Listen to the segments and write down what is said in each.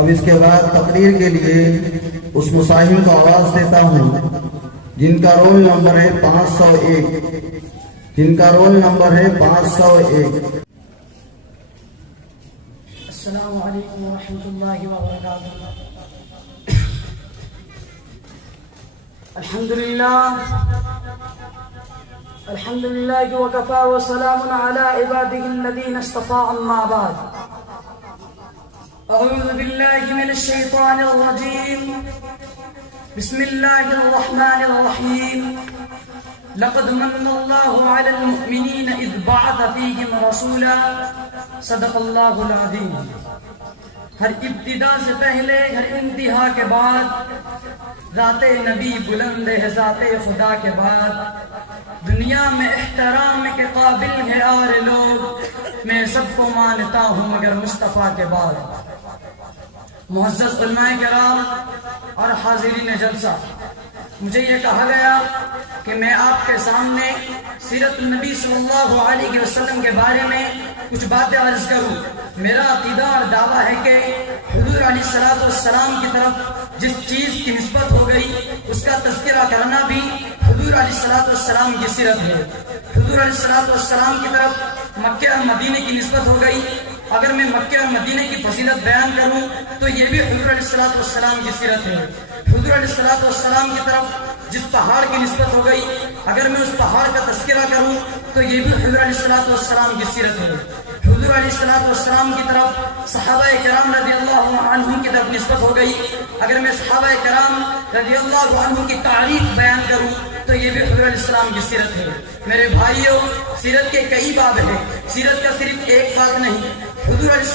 اب اس کے بعد تقریر کے لیے اس مصاحب کو آواز دیتا ہوں جن کا رول نمبر ہے 501، جن کا رول نمبر ہے 501۔ السلام علیکم ورحمۃ اللہ وبرکاتہ۔ الحمد للہ وکفى وسلام علی عباده الذین اصطفى، اما بعد، اعوذ باللہ من الشیطان الرجیم، بسم اللہ الرحمن الرحیم۔ لقد من اللہ علی المؤمنین اذ بعث فیہم رسولا، صدق اللہ العظیم۔ ہر ابتدا سے پہلے، ہر انتہا کے بعد، ذات نبی بلند ہے، ذات خدا کے بعد دنیا میں احترام کے قابل ہے اور لوگ، میں سب کو مانتا ہوں مگر مصطفیٰ کے بعد۔ معزز علماء کرام اور حاضرین جلسہ، مجھے یہ کہا گیا کہ میں آپ کے سامنے سیرت النبی صلی اللہ علیہ وسلم کے بارے میں کچھ باتیں عرض کروں۔ میرا عقیدہ اور دعویٰ ہے کہ حضور علیہ السلام کی طرف جس چیز کی نسبت ہو گئی اس کا تذکرہ کرنا بھی حضور علیہ السلام کی سیرت ہے۔ حضور علیہ السلام کی طرف مکہ اور مدینے کی نسبت ہو گئی، اگر میں مکہ اور مدینے کی فضیلت بیان کروں تو یہ بھی حضور علیہ السلام کی سیرت ہے۔ حضور علیہ السلام کی طرف جس پہاڑ کی نسبت ہو گئی، اگر میں اس پہاڑ کا تذکرہ کروں تو یہ بھی حضور علیہ السلام کی سیرت ہے۔ حضور علیہ السلام کی طرف صحابہ کرام رضی اللہ عنہم کی طرف نسبت ہو گئی، اگر میں صحابہ کرام رضی اللہ عنہم کی تعریف بیان کروں تو یہ بھی حضور علیہ السلام کی سیرت ہے۔ میرے بھائیوں، سیرت کے کئی باب ہیں، سیرت کا صرف ایک باب نہیں۔ حضور علیہ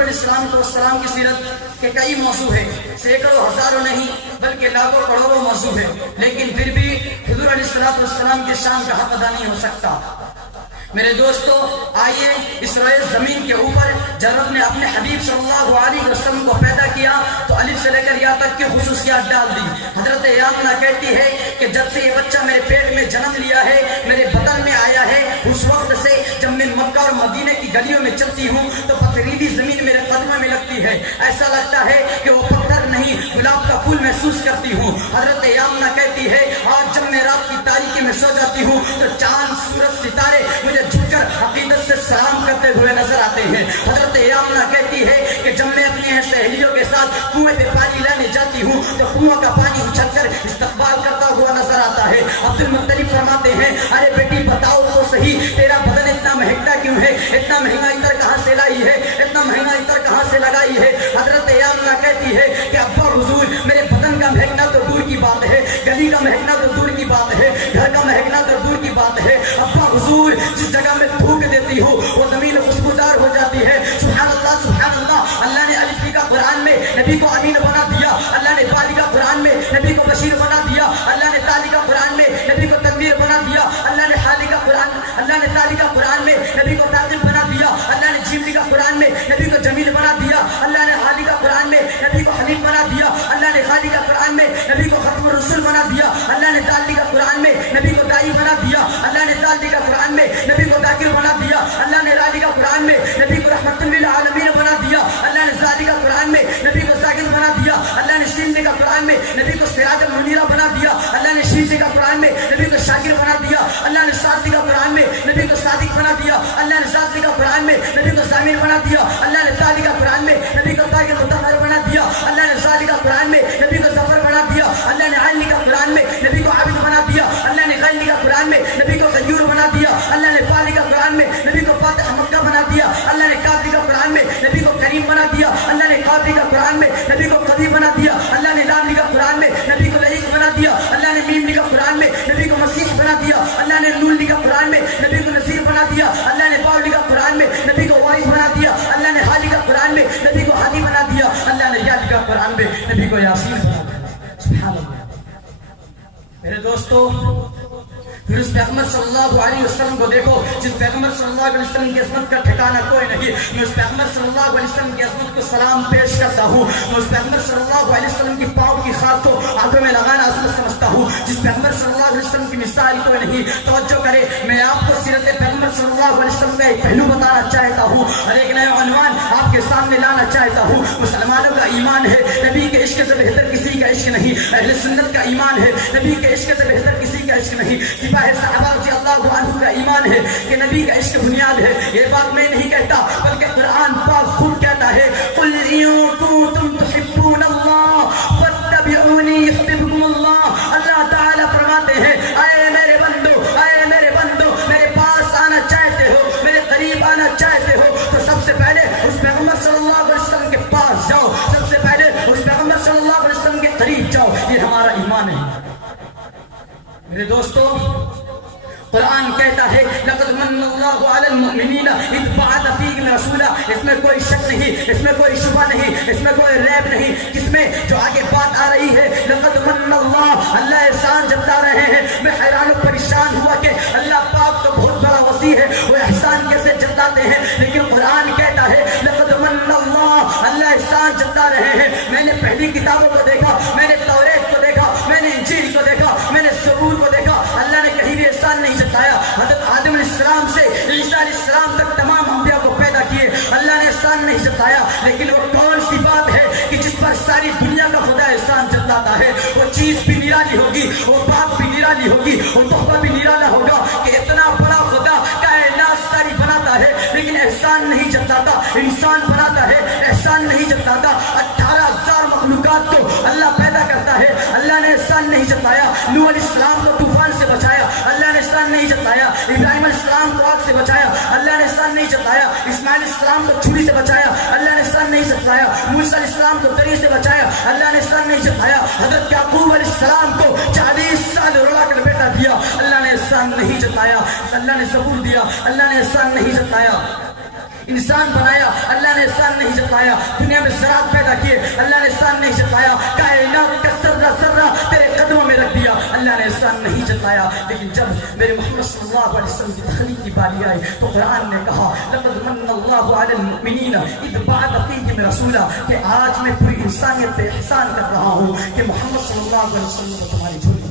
السلام کی سیرت کے کئی موضوع ہیں، سینکڑوں ہزاروں نہیں بلکہ لاکھوں کروڑوں موضوع ہیں، لیکن پھر بھی حضور علیہ السلام کے شان کا حق ادا نہیں ہو سکتا۔ میرے دوستو، آئیے اس روئے زمین کے اوپر جب رب نے اپنے حبیب صلی اللہ علیہ وسلم کو پیدا کیا تو الف سے لے کر یا تک کی خصوصیات ڈال دی۔ حضرت آمنہ کہتی ہے کہ جب سے یہ بچہ میرے پیٹ میں جنم لیا ہے، میرے بدن میں آیا ہے، اس وقت سے جب میں مکہ اور مدینہ کی گلیوں میں چلتی ہوں تو پتھریلی زمین میرے قدموں میں لگتی ہے، ایسا لگتا ہے کہ وہ پتھر نہیں گلاب کا پھول محسوس کرتی ہوں۔ حضرت آمنہ کہتی ہے آج جب میں رات کی تاریکی میں سو جاتی ہوں تو چاند، سورج، ستارے مجھے جھک کر عقیدت سے سلام کرتے ہوئے نظر آتے ہیں۔ حضرت آمنہ کہتی ہے کہ جب میں اپنی سہیلیوں کے ساتھ کنویں پہ پانی لانے جاتی ہوں تو کنواں کا پانی اچھل کر استقبال کرتا ہوا نظر آتا ہے۔ عبد المطلب فرماتے ہیں ارے بیٹی بتاؤ تو صحیح، تیرا بدن اتنا مہکتا کیوں ہے؟ اتنا مہنگا عطر کہاں سے لائی ہے؟ اتنا مہنگا عطر کہاں سے لگائی ہے؟ حضرت آمنہ کہتی ہے کہ ابا حضور، میرے بدن کا مہکنا تو دور کی بات ہے، گلی کا مہکنا تو دور کی بات ہے، گھر کا مہکنا تو دور کی بات ہے، ابا حضور جس جگہ میں تھوک دیتی ہو وہ زمین خوشبودار ہو جاتی ہے۔ سبحان اللہ، سبحان اللہ۔ اللہ نے الف کا قرآن میں نبی کو امین بنا دیا، اللہ نے بالی کا قرآن میں نبی کو بشیر بنا دیا، اللہ نے تالی کا قرآن میں نبی کو تنویر بنا دیا، اللہ نے حالی کا قرآن، اللہ نے تالی کا قرآن میں نبی کو تعظیم بنا دیا، اللہ نے جیملی کا قرآن میں نبی کو جمیل بنا دیا، اللہ نے حالی کا قرآن میں نبی کو حلیم بنا دیا، اللہ نے خالی کا قرآن میں نبی کو ختم الرسول بنا دیا، اللہ نے تالی کا قرآن میں نبی کو دائی بنا دیا، اللہ نے تالی کا قرآن میں نبی کو ذاکر بنا دیا، اللہ نے رالی کا قرآن میں نبی کو رحمت للعالمین بنا دیا، اللہ نے زالی کا قرآن میں نبی کو ذاکر بنا دیا، اللہ نے سیندی کا قرآن میں نبی کو سراج المنیرہ بنا دیا، اللہ نے شیندی کا قرآن میں نبی کو شاکر بنا دیا، اللہ نے سادی کا قرآن میں نبی کو صادق بنا دیا، اللہ نے سادی کا قرآن میں نبی کو ضامر بنا دیا، اللہ نے تالی کا قرآن میں نبی کو طاہر مطہر بنا دیا، اللہ نے زالی کا قرآن میں نبی کو ظفر بنا دیا، اللہ نے علی کا قرآن میں نبی کو عابد بنا دیا، اللہ نے غیلی کا قرآن میں نبی کو غیور بنا دیا، اللہ نے فالی کا قرآن میں نبی کو فاتح مکہ بنا دیا، اللہ نے کافی کا قرآن میں نبی کو کریم بنا دیا، اللہ نے کافی کا قرآن میں نبی کو قدیر بنا دیا، اللہ نے لام کا قرآن میں نبی کو لئیق بنا دیا، اللہ نے میم کا قرآن میں نبی کو مسیح بنا دیا، اللہ نے نون کا قرآن میں نبی کو نصیر بنا دیا، اللہ نے باؤ کا قرآن میں نبی کو وارث بنا دیا، اللہ نے حالی کا قرآن میں نبی کو ہادی بنا دیا، اللہ نے یاد کا قرآن میں نبی کو یاسین بنا دیا۔ سبحان اللہ۔ میرے دوستو، پھر اس پیغمبر صلی اللہ علیہ وسلم کو دیکھو جس پیغمبر صلی اللہ علیہ وسلم کی عظمت کا ٹھکانہ کوئی نہیں۔ میں اس پیغمبر صلی اللہ علیہ وسلم کی عظمت کو سلام پیش کرتا ہوں، میں اس پیغمبر صلی اللہ علیہ وسلم کی پاؤں کی خاک کو آنکھوں میں لگانا عظمت سمجھتا ہوں، جس پیغمبر صلی اللہ علیہ وسلم کی مثال کوئی نہیں۔ توجہ کرے، میں آپ کو سیرت پیغمبر صلی اللہ علیہ وسلم کا ایک پہلو بتانا چاہتا ہوں اور ایک نیا عنوان آپ کے سامنے لانا چاہتا ہوں. مسلمانوں کا ایمان ہے نبی کے عشق سے بہتر کسی کا عشق نہیں. اہل سنت کا ایمان ہے نبی کے عشق سے بہتر کسی کا عشق نہیں. سپاہ صحابہ رضی اللہ عنہ کا ایمان ہے کہ نبی کا عشق بنیاد ہے. یہ بات میں نہیں کہتا بلکہ قرآن پاک خود کہتا ہے قل ان کنتم تحبون اللہ فاتبعونی یحببکم اللہ. اللہ تعالیٰ فرماتے ہیں اے میرے بندو میرے پاس آنا چاہتے ہو, میرے قریب آنا چاہتے ہو تو سب سے پہلے اس پیغمبر صلی اللہ علیہ وسلم کے پاس جاؤ, سب سے پہلے اس پیغمبر صلی اللہ علیہ وسلم کے قریب جاؤ. یہ ہمارا ایمان ہے. میرے دوستو قرآن کہتا ہے لقد من اللہ علی المؤمنین اذ بعث فیہم رسولا. اس میں کوئی شک نہیں, اس میں کوئی شبہ نہیں, اس میں کوئی ریب نہیں. جس میں جو آگے بات آ رہی ہے لقد من اللہ, اللہ احسان جتا رہے ہیں. میں حیران و پریشان ہوا کہ اللہ پاک تو بہت بڑا وسیع ہے, وہ احسان کیسے جتاتے ہیں, لیکن قرآن کہتا ہے لقد من اللہ, اللہ احسان جتا رہے ہیں. میں نے پہلی کتابوں کو دیکھا, میں نے توریت کو دیکھا, میں نے انجیل کو دیکھا, میں نے زبور کو دیکھا, اللہ نے کہیں بھی احسان نہیں جتایا. حضرت آدم علیہ السلام سے عیسیٰ علیہ السلام تک تمام انبیاء کو پیدا کیے, اللہ نے احسان نہیں جتایا. لیکن وہ کون سی بات ہے کہ جس پر ساری دنیا کا خدا احسان جتاتا ہے؟ وہ چیز بھی نرالی ہوگی, وہ بات بھی نرالی ہوگی, وہ تحفہ بھی نرالا ہوگا کہ اتنا بڑا خدا کائنات ساری بناتا ہے لیکن احسان نہیں جتاتا. انسان بناتا ہے, احسان نہیں جتاتا. 18,000 مخلوقات کو اللہ پیدا کرتا ہے, اللہ نے احسان نہیں جتایا. نوح علیہ السلام کو طوفان سے بچایا, اللہ نے احسان نہیں جتایا. ابراہیم علیہ السلام کو آگ سے بچایا, اللہ نے احسان نہیں جتایا. اسماعیل علیہ السلام کو چھری سے بچایا, اللہ نے احسان نہیں جتایا. موسیٰ علیہ السلام کو دریا سے بچایا, اللہ نے احسان نہیں جتایا. حضرت یعقوب علیہ السلام کو 40 سال رولا کر بیٹا دیا, اللہ نے احسان نہیں جتایا. اللہ نے زبور دیا, اللہ نے احسان نہیں جتایا. انسان بنایا, اللہ نے احسان نہیں جتایا. دنیا میں زراعت پیدا کیے, اللہ نے احسان نہیں جتایا. کائنات کا ذرہ تیرے قدموں میں رکھ دیا, اللہ نے احسان نہیں جتایا. لیکن جب میرے محمد صلی اللہ علیہ وسلم کی تخلیق کی باری آئی تو قرآن نے کہا لقد من اللہ علی المؤمنین اذ بعث فیہم رسولا, کہ آج میں پوری انسانیت پہ احسان کر رہا ہوں کہ محمد صلی اللہ علیہ وسلم کو تمہاری جھوٹ